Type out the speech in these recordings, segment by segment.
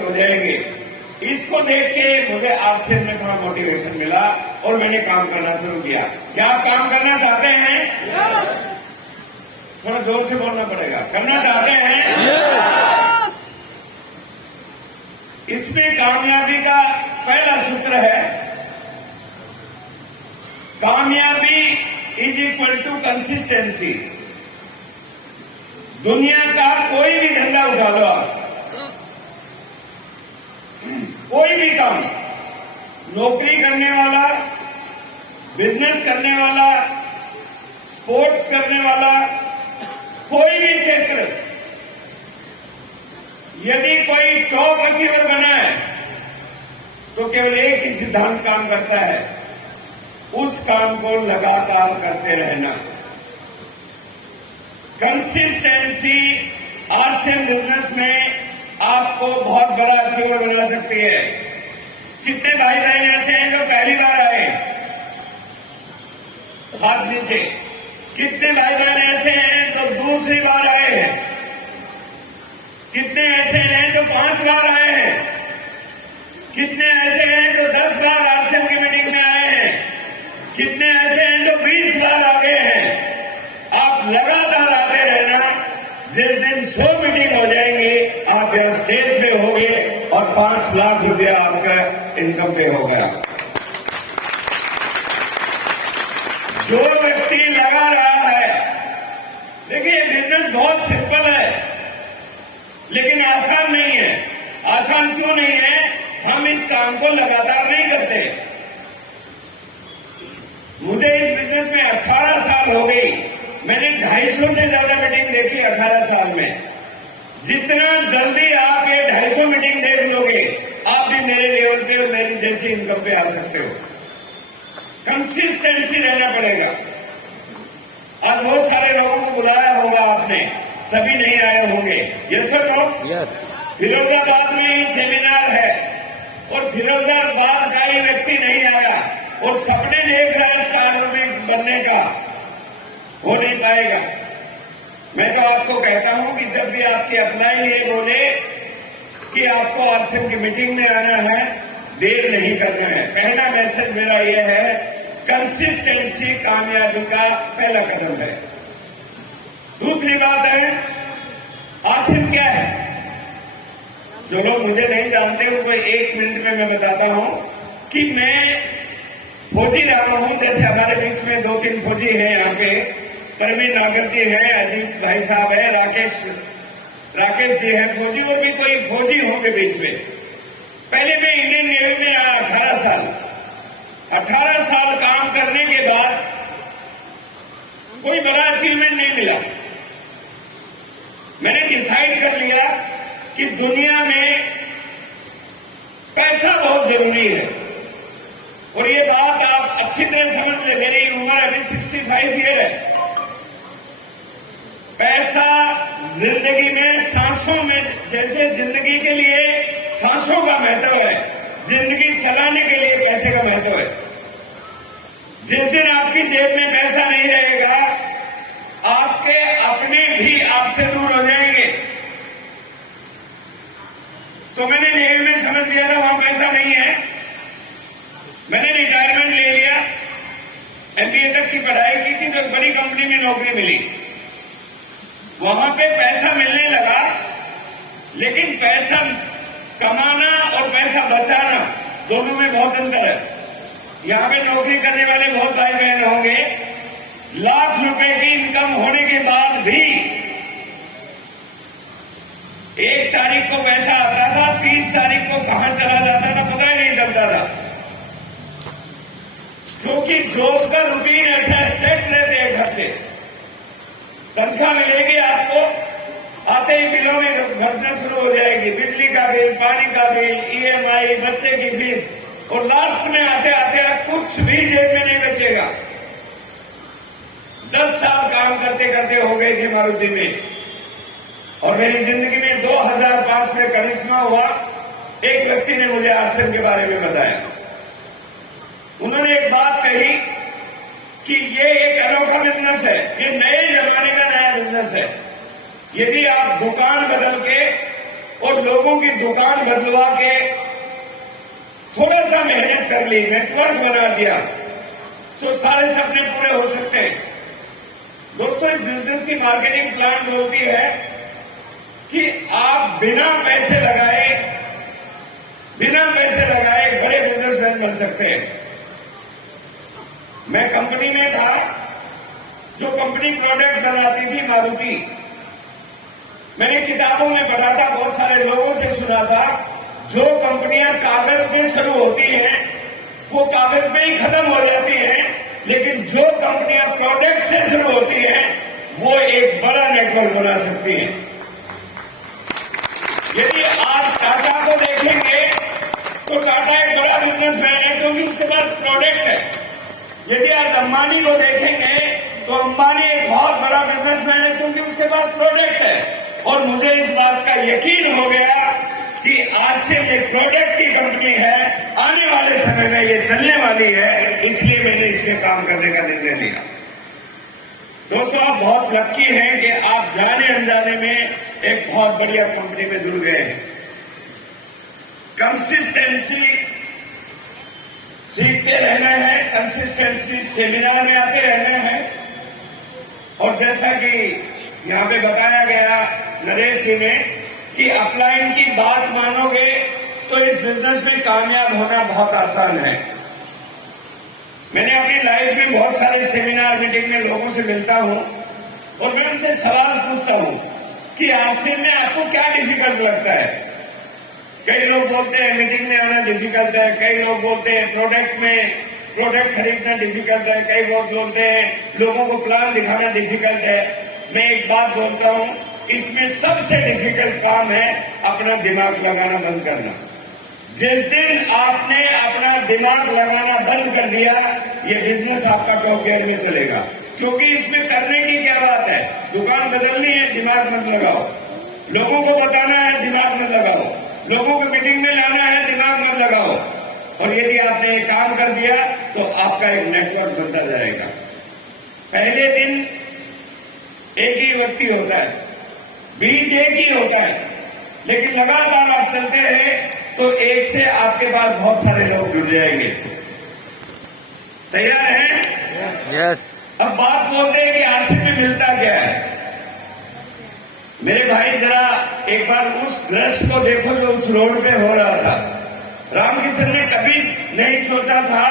हो जाएंगे। इसको देख के मुझे आपसे में थोड़ा मोटिवेशन मिला और मैंने काम करना शुरू किया। क्या आप काम करना चाहते हैं? थोड़ा जोर से बोलना पड़ेगा। करना चाहते हैं? इसमें कामयाबी का पहला सूत्र है, कामयाबी इज इक्वल टू कंसिस्टेंसी। दुनिया का कोई भी धंधा उठा लो आप, कोई भी काम, नौकरी करने वाला, बिजनेस करने वाला, स्पोर्ट्स करने वाला, कोई भी क्षेत्र, यदि कोई टॉप अचीवर बना है तो केवल एक ही सिद्धांत काम करता है, उस काम को लगातार करते रहना। कंसिस्टेंसी आज से बिजनेस में आपको बहुत बड़ा अचीवर बना सकती है। कितने भाई बहन ऐसे हैं जो पहली बार आए? हाथ नीचे। कितने भाई बहन ऐसे हैं जो दूसरी बार आए हैं? कितने ऐसे हैं जो 5 बार आए हैं? कितने ऐसे हैं जो 10 बार आरसीएम की मीटिंग में आए हैं? कितने ऐसे हैं जो 20 बार आ गए हैं? आप लगातार आते रहना। जिस दिन 100 मीटिंग हो जाएंगी, आप यहां स्टेज पे होंगे और 5 लाख रुपया आपका इनकम पे हो गया। जो व्यक्ति लगा रहा है, देखिए बिजनेस बहुत सिंपल है लेकिन आसान नहीं है। आसान क्यों नहीं है? हम इस काम को लगातार नहीं करते। मुझे इस बिजनेस में 18 साल हो गई। मैंने 250 से ज्यादा मीटिंग देखी 18 साल में। जितना जल्दी आप ये 250 मीटिंग देख लोगे, आप भी मेरे लेवल पे और मेरी जैसी इनकम पे आ सकते हो। कंसिस्टेंसी रहना पड़ेगा। आज बहुत सारे लोगों को बुलाया होगा आपने, सभी नहीं आए होंगे। Yes sir no? Yes. Firozabad में ही सेमिनार है और फिरोजाबाद का ही व्यक्ति नहीं आया और सपने देख रहा है स्टार बनने का, हो नहीं पाएगा। मैं तो आपको कहता हूं कि जब भी आपकी अपलाइन ये बोले कि आपको आरसीएम की मीटिंग में आना है, देर नहीं करना है। पहला मैसेज मेरा यह है, कंसिस्टेंसी कामयाबी का पहला कदम है। दूसरी बात है, आरसीएम क्या है? जो लोग मुझे नहीं जानते उनको 1 मिनट में मैं बताता हूं कि मैं फौजी रहा हूं। जैसे हमारे बीच में 2-3 फौजी हैं यहाँ पे, परवीन नागर जी हैं, अजीत भाई साहब हैं, राकेश जी हैं फौजी, और भी कोई फौजी होंगे बीच में। पहले मैं इंडियन नेवी में आया 18 साल। 18 साल काम करने के बाद कोई बड़ा अचीवमेंट नहीं मिला। मैंने डिसाइड कर लिया कि दुनिया में पैसा बहुत जरूरी है। और ये बात आप अच्छी तरह समझ लें, मेरी उम्र अभी 65 ईयर है। पैसा जिंदगी में सांसों में, जैसे जिंदगी के लिए सांसों का महत्व है, जिंदगी चलाने के लिए पैसे का महत्व है। जिस दिन आपकी जेब में पैसा नहीं रहेगा, आपके अपने भी आपसे दूर हो जाएंगे। तो मैंने नेवी में समझ लिया था वहां पैसा नहीं है। मैंने रिटायरमेंट ले लिया, एमबीए तक की पढ़ाई की थी, तो बड़ी कंपनी में नौकरी मिली। वहां पे पैसा मिलने लगा, लेकिन पैसा कमाना और पैसा बचाना दोनों में बहुत अंतर है। यहां पे नौकरी करने वाले बहुत भाई बहन होंगे, लाख रुपए की इनकम होने के बाद भी 1 तारीख को पैसा आता था, 30 तारीख को कहां चला जाता था पता ही नहीं चलता था, क्योंकि जॉब का रूटीन ऐसा सेट रहते हैं। घर से तनख्वाह मिलेगी आपको, आते ही बिलों में भरना शुरू हो जाएगी, बिजली का बिल, पानी का बिल, ईएमआई, बच्चे की फीस, और लास्ट में आते आते कुछ भी जेब में नहीं बचेगा। 10 साल काम करते करते हो गए थे मारुति में, और मेरी जिंदगी में 2005 में करिश्मा हुआ। एक व्यक्ति ने मुझे आरसीएम के बारे में बताया। उन्होंने एक बात कही कि ये एक अनोखा बिजनेस है, ये नए जमाने का नया बिजनेस है। यदि आप दुकान बदल के और लोगों की दुकान बदलवा के थोड़ा सा मेहनत कर ली, नेटवर्क बना दिया, तो सारे सपने पूरे हो सकते हैं। दोस्तों, इस बिजनेस की मार्केटिंग प्लान बोलती है कि आप बिना पैसे लगाए बड़े बिजनेसमैन बन सकते हैं। मैं कंपनी में था, जो कंपनी प्रोडक्ट बनाती थी, मारुति। मैंने किताबों में पढ़ा था, बहुत सारे लोगों से सुना था, जो कंपनियां कागज में शुरू होती हैं वो कागज में ही खत्म हो जाती हैं, लेकिन जो कंपनियां प्रोडक्ट से शुरू होती हैं वो एक बड़ा नेटवर्क बना सकती हैं। यदि आप टाटा को देखेंगे तो टाटा एक बड़ा बिजनेसमैन है क्योंकि उसके पास प्रोडक्ट है। यदि आप अंबानी को देखेंगे तो अंबानी एक बहुत बड़ा बिजनेसमैन है क्योंकि उसके पास प्रोडक्ट है। और मुझे इस बात का यकीन हो गया कि आज से ये प्रोडक्ट की कंपनी है, आने वाले समय में ये चलने वाली है, इसलिए मैंने इसमें काम करने का निर्णय लिया। दोस्तों, आप बहुत लकी हैं कि आप जाने अनजाने में एक बहुत बढ़िया कंपनी में जुड़ गए हैं। कंसिस्टेंसी सीखते रहना है, कंसिस्टेंसी सेमिनार में आते रहना है। और जैसा कि यहां पे बताया गया नरेश जी ने कि अपलाइन की बात मानोगे तो इस बिजनेस में कामयाब होना बहुत आसान है। मैंने अपनी लाइफ में बहुत सारे सेमिनार मीटिंग में लोगों से मिलता हूं और मैं उनसे सवाल पूछता हूं कि आपसे में आपको क्या डिफिकल्ट लगता है। कई लोग बोलते हैं मीटिंग में आना डिफिकल्ट है, कई लोग बोलते हैं प्रोडक्ट खरीदना डिफिकल्ट है, कई लोग बोलते हैं लोगों को प्लान दिखाना डिफिकल्ट है। मैं एक बात बोलता हूं, इसमें सबसे डिफिकल्ट काम है अपना दिमाग लगाना बंद करना। जिस दिन आपने अपना दिमाग लगाना बंद कर दिया, ये बिजनेस आपका टॉप गियर में चलेगा। क्योंकि इसमें करने की क्या बात है, दुकान बदलनी है, दिमाग मत लगाओ। लोगों को बताना है, दिमाग मत लगाओ। लोगों को मीटिंग में लाना है, दिमाग मत लगाओ। और यदि आपने ये काम कर दिया तो आपका एक नेटवर्क बनता जाएगा। पहले दिन एक ही व्यक्ति होता है, बीज एक ही होता है, लेकिन लगातार आप चलते रहे तो एक से आपके पास बहुत सारे लोग जुड़ जाएंगे। तैयार हैं? यस। अब बात बोलते हैं कि आरसी में मिलता क्या है। मेरे भाई, जरा एक बार उस दृश्य को देखो जो उस रोड पे हो रहा था। रामकिशन ने कभी नहीं सोचा था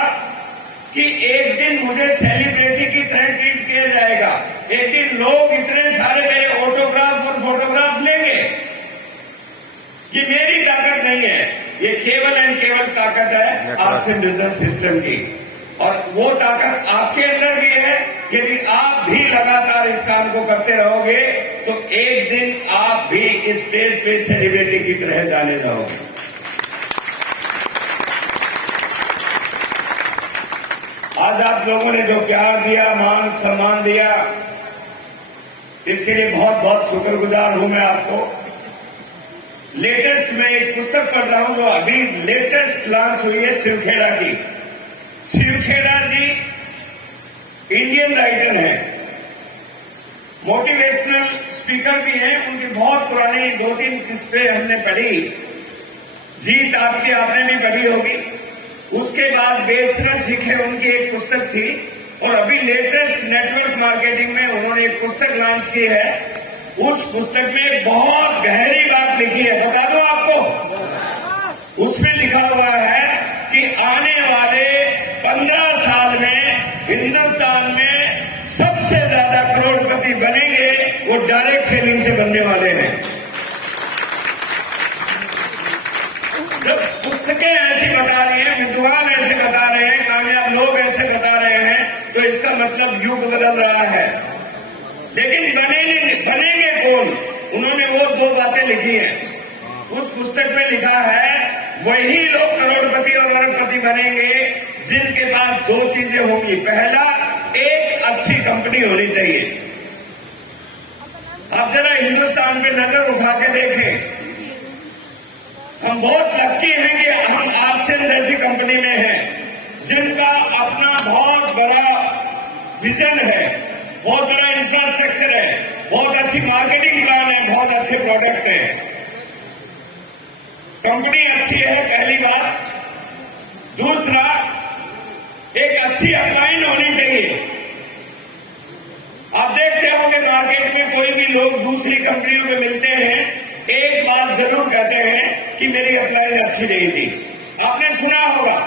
कि एक दिन मुझे सेलिब्रिटी की तरह ट्रीट किया जाएगा, एक दिन लोग इतने सारे मेरे ऑटोग्राफ और फोटोग्राफ लेंगे। कि मेरी ताकत नहीं है, ये केवल एंड केवल ताकत है आरसी बिजनेस सिस्टम की। और वो ताकत आपके अंदर भी है। यदि आप भी लगातार इस काम को करते रहोगे तो एक दिन आप भी इस स्टेज पे सेलिब्रिटी की तरह जाने जाओगे। आज आप लोगों ने जो प्यार दिया, मान सम्मान दिया, इसके लिए बहुत बहुत शुक्रगुजार हूं मैं आपको। लेटेस्ट मैं एक पुस्तक पढ़ रहा हूं जो अभी लेटेस्ट लॉन्च हुई है शिवखेड़ा की। शिवखेड़ा जी इंडियन राइटर है, मोटिवेशनल स्पीकर भी हैं। उनकी बहुत पुरानी 2-3 किस्तें हमने पढ़ी। जीत आपकी आपने भी पढ़ी होगी। उसके बाद बेचना सीखे उनकी एक पुस्तक थी। और अभी लेटेस्ट नेटवर्क मार्केटिंग में उन्होंने एक पुस्तक लॉन्च की है। उस पुस्तक में बहुत गहरी बात लिखी है, बता दो आपको। उसमें लिखा हुआ है कि आने वाले 15 साल में हिंदुस्तान में सबसे ज्यादा करोड़पति बनेंगे वो डायरेक्ट सेलिंग से बनने वाले हैं। जब पुस्तकें ऐसी बता रही हैं, विद्वान ऐसे बता रहे हैं, कामयाब लोग ऐसे बता रहे हैं, तो इसका मतलब युग बदल रहा है। लेकिन बनेंगे कौन? उन्होंने वो 2 बातें लिखी हैं। उस पुस्तक में लिखा है वही लोग करोड़पति और अरबपति बनेंगे जिनके पास 2 चीजें होंगी। पहला, एक अच्छी कंपनी होनी चाहिए। आप जरा हिंदुस्तान पे नजर उठा के देखें। हम बहुत लकी हैं कि हम आरसीएम जैसी कंपनी में हैं, जिनका अपना बहुत बड़ा विजन है, बहुत बड़ा इंफ्रास्ट्रक्चर है, बहुत अच्छी मार्केटिंग प्लान है, बहुत अच्छे प्रोडक्ट हैं। कंपनी अच्छी है, पहली बात। दूसरा, एक अच्छी अपलाइन होनी चाहिए। आप देखते होंगे मार्केट में कोई भी लोग दूसरी कंपनियों में मिलते हैं, एक बात जरूर कहते हैं कि मेरी अपलाइन अच्छी नहीं थी। आपने सुना होगा।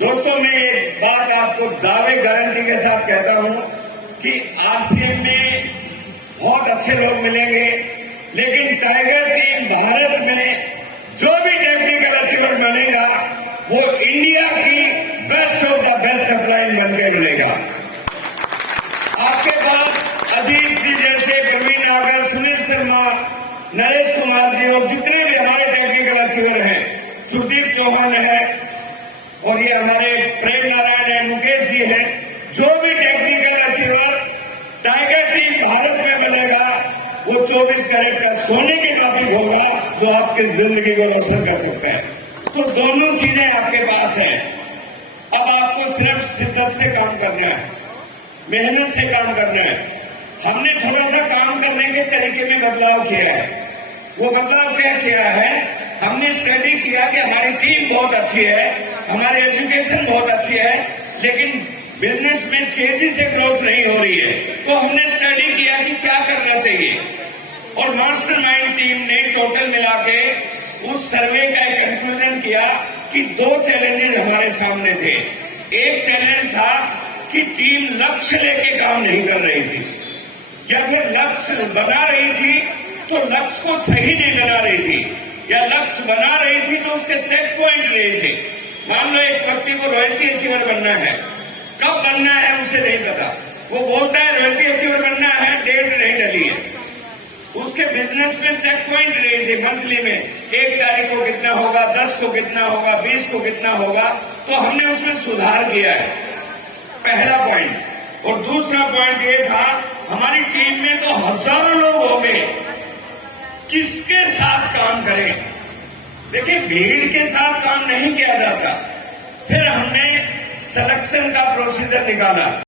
दोस्तों, मैं एक बात आपको दावे गारंटी के साथ कहता हूं कि आरसीएम में बहुत अच्छे लोग मिलेंगे, लेकिन टाइगर टीम भारत में जो भी टेक्निकल अचीवर बनेगा वो इंडिया की best of the best upline बनकर मिलेगा। आपके पास अजीत जी जैसे, प्रवीण नागर, सुनील शर्मा, नरेश कुमार जी और जितने भी हमारे टेक्निकल अचीवर हैं, सुदीप चौहान है और ये हमारे प्रेम नारायण है, मुकेश जी हैं, जो भी technical achiever tiger team Bharat में बनेगा वो 24 कैरेट का सोने के मुताबिक होगा, जो आपकी जिंदगी को रोशन कर सकता है। तो दोनों चीजें आपके पास हैं। अब आपको सिर्फ शिद्दत से काम करना है, मेहनत से काम करना है। हमने थोड़ा सा काम करने के तरीके में बदलाव किया है। वो बदलाव क्या किया है? हमने स्टडी किया कि हमारी टीम बहुत अच्छी है, हमारी एजुकेशन बहुत अच्छी है, लेकिन बिजनेस में तेजी से ग्रोथ नहीं हो रही है। तो हमने स्टडी किया कि क्या करना चाहिए, और मास्टरमाइंड टीम ने टोटल मिला के उस सर्वे का एक कंक्लूजन किया कि 2 चैलेंजेस हमारे सामने थे। एक चैलेंज था कि टीम लक्ष्य लेके काम नहीं कर रही थी, या फिर लक्ष्य बना रही थी तो लक्ष्य को सही नहीं बना रही थी, या लक्ष्य बना रही थी तो उसके चेक पॉइंट नहीं थे। मान लो एक व्यक्ति को रॉयल्टी अचीवर बनना है, कब बनना है उसे नहीं पता। वो बोलता है रॉयल्टी अचीवर बनना है, डेट नहीं डली है। उसके बिजनेस में चेक पॉइंट नहीं थे मंथली में, 1 तारीख को कितना होगा, 10 को कितना होगा, 20 को कितना होगा। तो हमने उसमें सुधार किया है, पहला पॉइंट। और दूसरा पॉइंट ये था, हमारी टीम में तो हजारों लोग हो गए, किसके साथ काम करें। देखिए, भीड़ के साथ काम नहीं किया जाता। फिर हमने सिलेक्शन का प्रोसीजर निकाला।